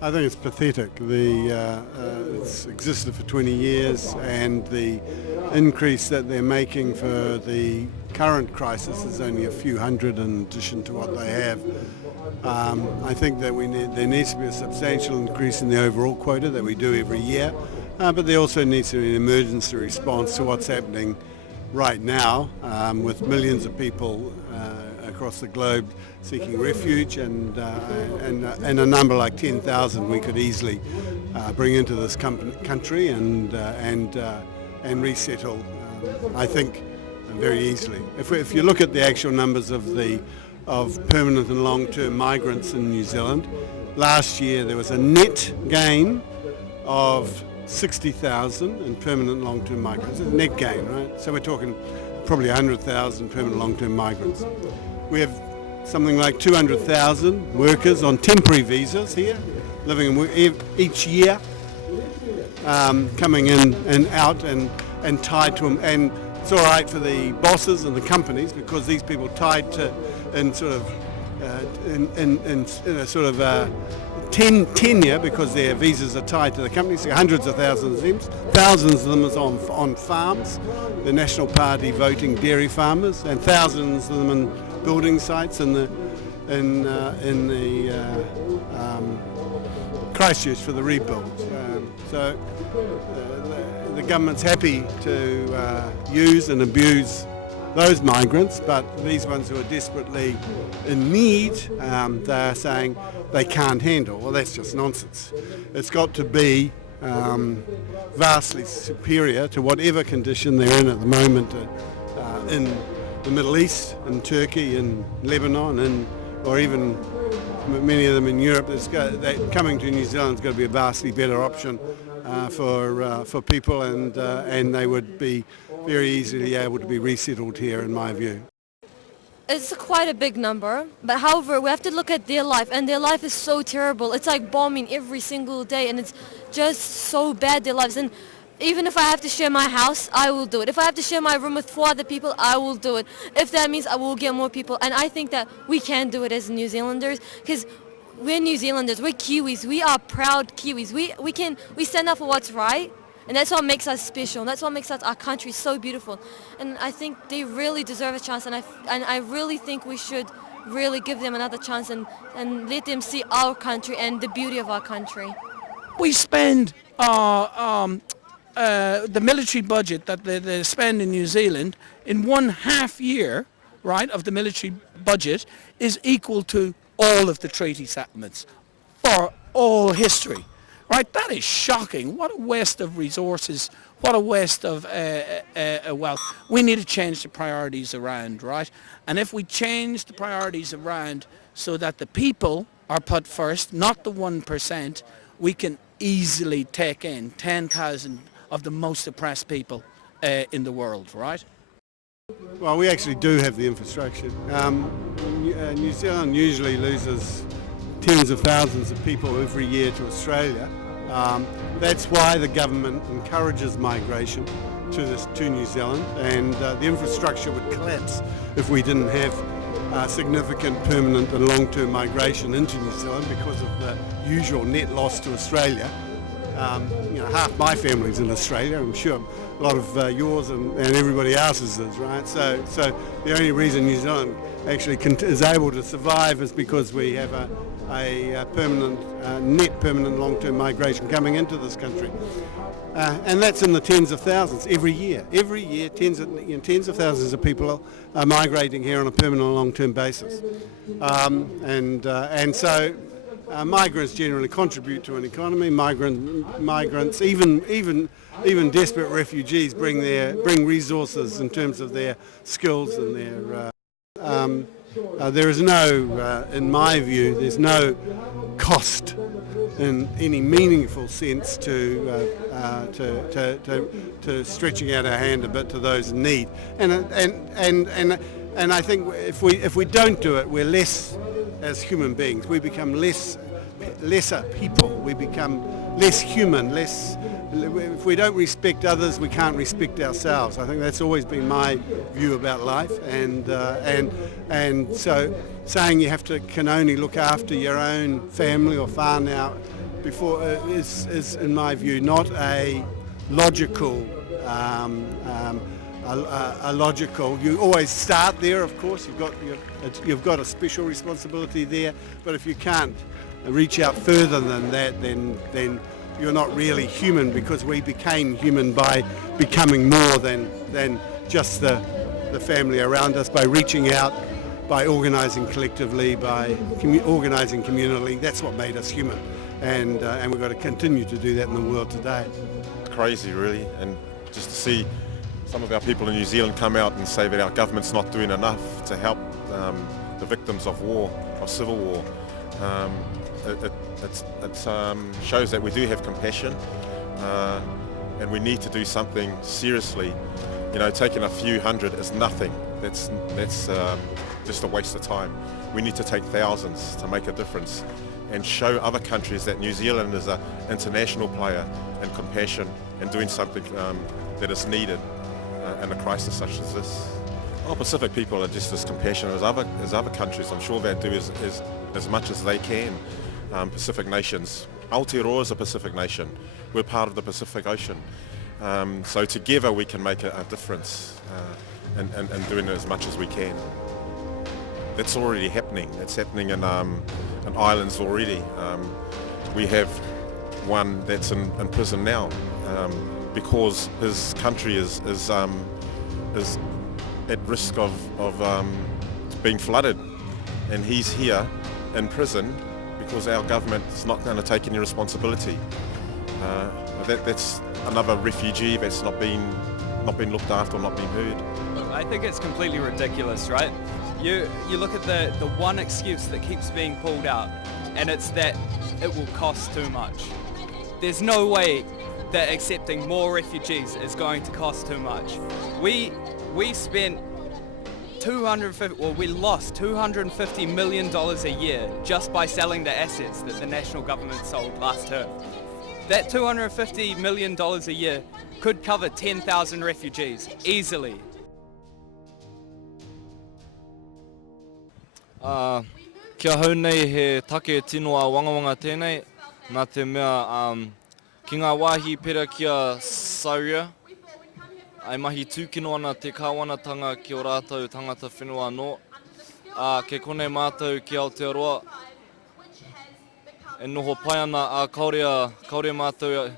I think it's pathetic. It's existed for 20 years, and the increase that they're making for the current crisis is only a few hundred in addition to what they have. I think that there needs to be a substantial increase in the overall quota that we do every year, but there also needs to be an emergency response to what's happening right now with millions of people across the globe seeking refuge, and a number like 10,000 we could easily bring into this country and resettle. I think very easily. If you look at the actual numbers of permanent and long-term migrants in New Zealand, last year there was a net gain of 60,000 in permanent and long-term migrants. It's a net gain, right? So we're talking probably 100,000 permanent long-term migrants. We have something like 200,000 workers on temporary visas here, living each year, coming in and out and tied to them. And it's all right for the bosses and the companies because these people tied to in sort of tenure because their visas are tied to the companies. So hundreds of thousands of them is on farms, the National Party voting dairy farmers, and thousands of them in building sites in the Christchurch for the rebuild. So the government's happy to use and abuse those migrants, but these ones who are desperately in need, they're saying they can't handle. Well, that's just nonsense. It's got to be vastly superior to whatever condition they're in at the moment in the Middle East, in Turkey, in Lebanon, or even many of them in Europe. Coming to New Zealand's got to be a vastly better option for people, and they would be very easily able to be resettled here, in my view. It's quite a big number, but however, we have to look at their life, and their life is so terrible. It's like bombing every single day, and it's just so bad, their lives. And even if I have to share my house, I will do it. If I have to share my room with 4 other people, I will do it. If that means I will get more people. And I think that we can do it as New Zealanders, because we're New Zealanders, we're Kiwis, we are proud Kiwis. We stand up for what's right, and that's what makes us special. That's what makes our country so beautiful. And I think they really deserve a chance, and I really think we should really give them another chance and let them see our country and the beauty of our country. We spend the military budget that they spend in New Zealand in 1.5 year, right, of the military budget is equal to all of the treaty settlements for all history, right? That is shocking. What a waste of resources. What a waste of wealth. We need to change the priorities around, right? And if we change the priorities around so that the people are put first, not the 1%, we can easily take in 10,000 of the most oppressed people in the world, right? Well, we actually do have the infrastructure. New Zealand usually loses tens of thousands of people every year to Australia. That's why the government encourages migration to New Zealand, and the infrastructure would collapse if we didn't have significant permanent and long-term migration into New Zealand because of the usual net loss to Australia. Half my family's in Australia. I'm sure a lot of yours and everybody else's is, right? So the only reason New Zealand actually is able to survive is because we have a net permanent long-term migration coming into this country. And that's in the tens of thousands every year. Every year, tens of thousands of people are migrating here on a permanent long-term basis. So migrants generally contribute to an economy. Migrants, even desperate refugees, bring resources in terms of their skills and their. There is no, in my view, there's no cost in any meaningful sense to stretching out our hand a bit to those in need. And I think if we don't do it, we're less as human beings. We become lesser people. We become less human. If we don't respect others, we can't respect ourselves. I think that's always been my view about life. And so saying you can only look after your own family or whānau before is in my view not a logical. A logical. You always start there, of course. You've got a special responsibility there. But if you can't reach out further than that, then you're not really human, because we became human by becoming more than just the family around us, by reaching out, by organising collectively, by organising communally. That's what made us human, and we've got to continue to do that in the world today. It's crazy, really, and just to see some of our people in New Zealand come out and say that our government's not doing enough to help the victims of war, of civil war. It shows that we do have compassion, and we need to do something seriously. You know, taking a few hundred is nothing. That's just a waste of time. We need to take thousands to make a difference and show other countries that New Zealand is an international player in compassion and doing something that is needed in a crisis such as this. All Pacific people are just as compassionate as other countries. I'm sure they do as much as they can. Pacific nations. Aotearoa is a Pacific nation. We're part of the Pacific Ocean. So together we can make a difference and doing it as much as we can. That's already happening. It's happening in islands already. We have one that's in prison now because his country is at risk of being flooded, and he's here in prison because our government is not going to take any responsibility. That's another refugee that's not been looked after, not been heard. I think it's completely ridiculous, right? You look at the one excuse that keeps being pulled out, and it's that it will cost too much. There's no way that accepting more refugees is going to cost too much. We spent we lost $250 million a year just by selling the assets that the national government sold last term. That $250 million a year could cover 10,000 refugees easily. Kia hau nei he take tinoa wangawanga tēnei, nā te mea ki ngā wāhi pera kia Sauria, ai mahi tūkino ana te kāwanatanga ki o rātou tangata whenua anō. Ke kone mātou ki Aotearoa, e noho pai ana a kaore mātou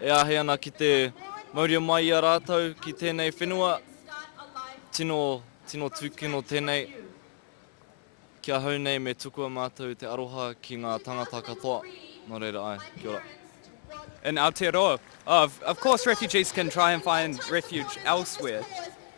e ahe ana ki te mauria mai a rātou ki tēnei whenua, tino tūkino tēnei. Kia hau nei me tukua mātou te aroha ki ngā tangata katoa. Nō reira ai, kia ora. In Aotearoa, of course refugees can try and find refuge elsewhere,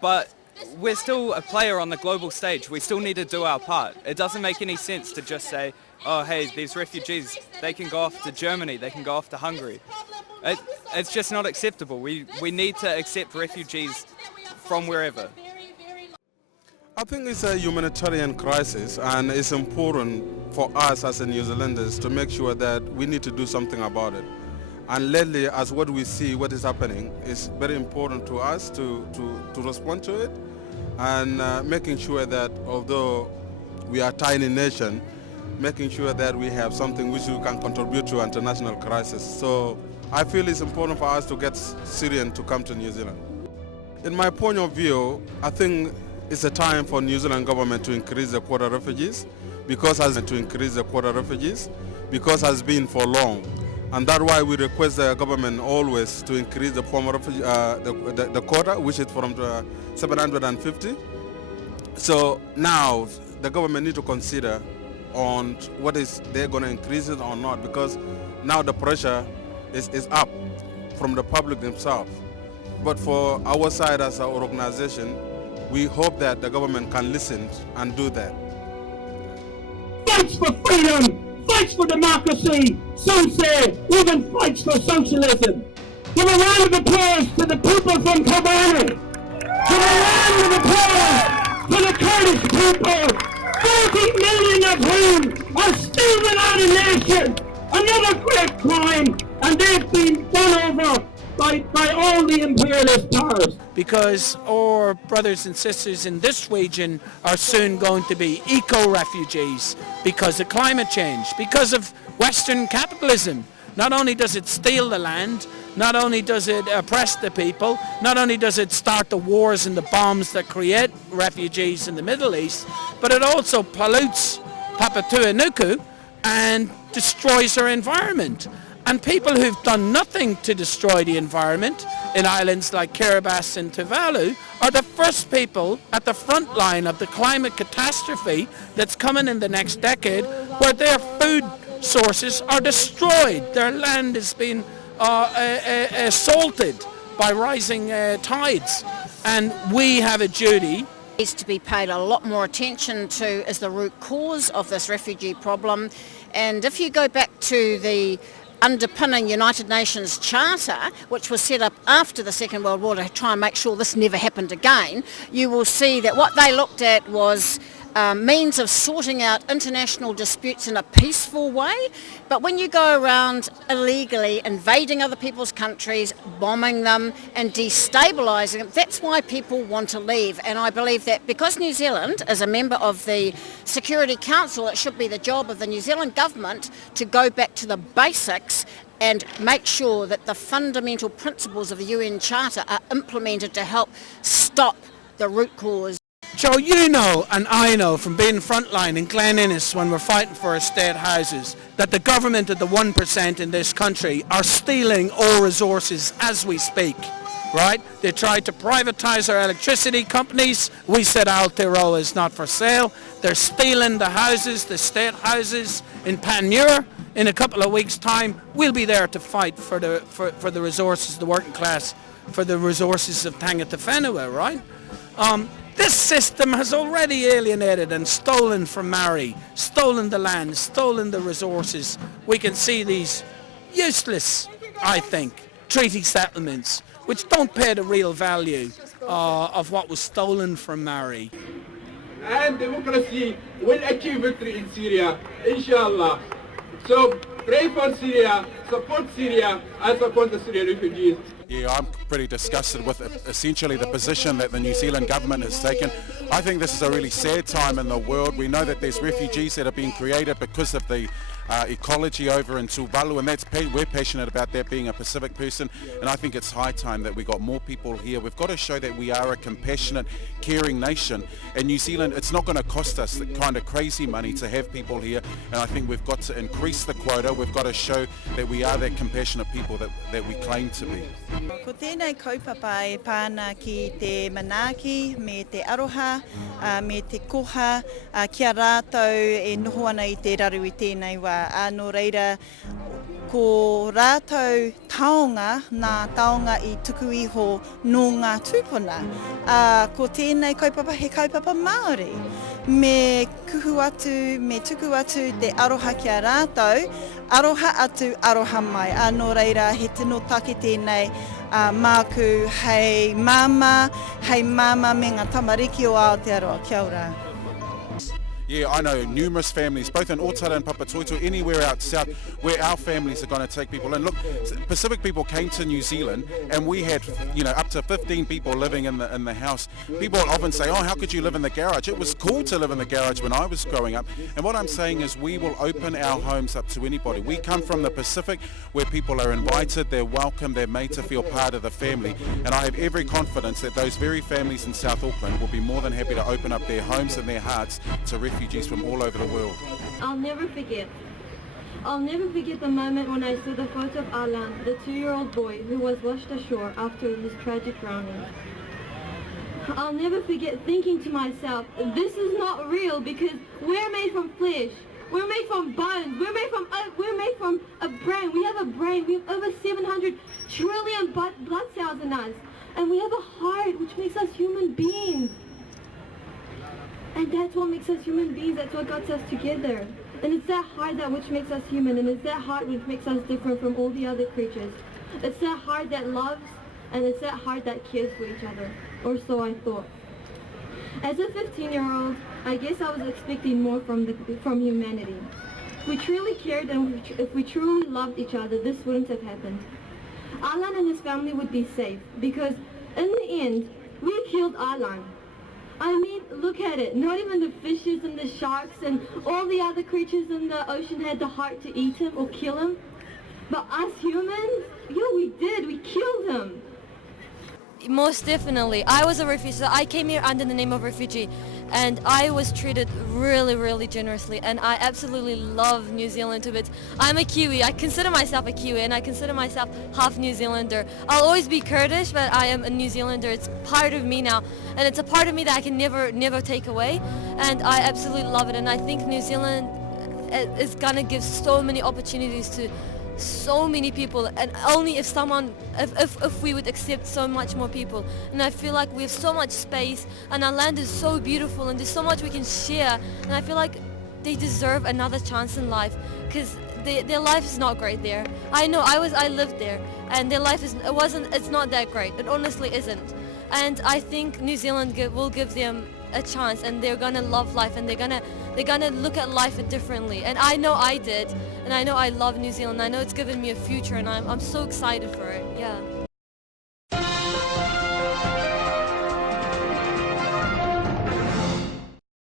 but we're still a player on the global stage. We still need to do our part. It doesn't make any sense to just say, oh hey, these refugees, they can go off to Germany, they can go off to Hungary. It's just not acceptable. We need to accept refugees from wherever. I think it's a humanitarian crisis, and it's important for us as New Zealanders to make sure that we need to do something about it. And lately, as what we see, what is happening, it's very important to us to respond to it, and making sure that although we are a tiny nation, making sure that we have something which we can contribute to international crisis. So I feel it's important for us to get Syrians to come to New Zealand. In my point of view, I think it's a time for New Zealand government to increase the quota refugees, because has been for long. And that's why we request the government always to increase the former refugee, the quota, which is from 750. So now the government need to consider on what is they're going to increase it or not, because now the pressure is up from the public themselves. But for our side as our organization, we hope that the government can listen and do that. Fights for freedom, fights for democracy, some say even fights for socialism. Give a round of applause to the people from Carolan. Give a round of applause to the Kurdish people, 40 million of whom are still without a nation. Another great crime, and they've been done over by all the imperialist powers. Because our brothers and sisters in this region are soon going to be eco-refugees because of climate change, because of Western capitalism. Not only does it steal the land, not only does it oppress the people, not only does it start the wars and the bombs that create refugees in the Middle East, but it also pollutes Potoua Papali'i and destroys our environment. And people who've done nothing to destroy the environment in islands like Kiribati and Tuvalu are the first people at the front line of the climate catastrophe that's coming in the next decade, where their food sources are destroyed. Their land has been assaulted by rising tides. And we have a duty needs to be paid a lot more attention to as the root cause of this refugee problem. And if you go back to the underpinning United Nations Charter, which was set up after the Second World War to try and make sure this never happened again, you will see that what they looked at was means of sorting out international disputes in a peaceful way. But when you go around illegally invading other people's countries, bombing them and destabilising them, that's why people want to leave. And I believe that because New Zealand is a member of the Security Council, it should be the job of the New Zealand government to go back to the basics and make sure that the fundamental principles of the UN Charter are implemented to help stop the root cause. Joe, you know and I know from being frontline in Glen Innes when we're fighting for our state houses that the government of the 1% in this country are stealing all resources as we speak, right? They tried to privatise our electricity companies. We said Aotearoa is not for sale. They're stealing the houses, the state houses in Panmure. In a couple of weeks' time, we'll be there to fight for the resources of the working class, for the resources of Tangata Whenua, right? This system has already alienated and stolen from Maori, stolen the land, stolen the resources. We can see these useless, I think, treaty settlements, which don't pay the real value of what was stolen from Maori. And democracy will achieve victory in Syria, inshallah. So pray for Syria, support Syria, and support the Syrian refugees. Yeah, I'm pretty disgusted with essentially the position that the New Zealand government has taken. I think this is a really sad time in the world. We know that there's refugees that are being created because of the ecology over in Tuvalu, and we're passionate about that, being a Pacific person, and I think it's high time that we got more people here. We've got to show that we are a compassionate, caring nation. In New Zealand, it's not going to cost us the kind of crazy money to have people here, and I think we've got to increase the quota. We've got to show that we are that compassionate people that we claim to be. Ko tēnei kaupapa e pāna ki te manaaki, me te aroha, me te koha, kia rātou e noho ana i te raru i tēnei wā. Anō reira, ko rātou taonga, nā taonga i tuku iho nō ngā tūpuna. Ko tēnei kaupapa he kaupapa Māori. Me kuhu atu, me tuku atu te aroha kia rātou, aroha atu, aroha mai. Anō reira, he tino take tēnei māku hei mama me ngā tamariki o Aotearoa. Kia ora. Yeah, I know numerous families, both in Otara and Papatoetoe, anywhere out south, where our families are going to take people. And look, Pacific people came to New Zealand, and we had, up to 15 people living in the house. People often say, "Oh, how could you live in the garage?" It was cool to live in the garage when I was growing up. And what I'm saying is, we will open our homes up to anybody. We come from the Pacific, where people are invited, they're welcome, they're made to feel part of the family. And I have every confidence that those very families in South Auckland will be more than happy to open up their homes and their hearts to refugees from all over the world. I'll never forget the moment when I saw the photo of Alan, the 2-year-old boy who was washed ashore after his tragic drowning. I'll never forget thinking to myself, this is not real, because we're made from flesh, we're made from bones, we're made from a brain. We have a brain, we have over 700 trillion blood cells in us, and we have a heart which makes us human beings. And that's what makes us human beings, that's what got us together. And it's that heart that which makes us human, and it's that heart which makes us different from all the other creatures. It's that heart that loves, and it's that heart that cares for each other. Or so I thought. As a 15-year-old, I guess I was expecting more from humanity. If we truly cared and if we truly loved each other, this wouldn't have happened. Alan and his family would be safe, because in the end, we killed Alan. I mean, look at it. Not even the fishes and the sharks and all the other creatures in the ocean had the heart to eat him or kill him. But us humans, we did. We killed them. Most definitely. I was a refugee. So I came here under the name of refugee, and I was treated really, really generously, and I absolutely love New Zealand to bits. I'm a Kiwi. I consider myself a Kiwi, and I consider myself half New Zealander. I'll always be Kurdish, but I am a New Zealander. It's part of me now, and it's a part of me that I can never take away, and I absolutely love it. And I think New Zealand is gonna give so many opportunities to so many people, and only if we would accept so much more people. And I feel like we have so much space, and our land is so beautiful, and there's so much we can share, and I feel like they deserve another chance in life, because their life is not great there. I know, I lived there, and their life it's not that great. It honestly isn't. And I think New Zealand will give them a chance, and they're gonna love life, and they're gonna look at life differently. And I know I did, and I know I love New Zealand. I know it's given me a future, and I'm so excited for it. Yeah.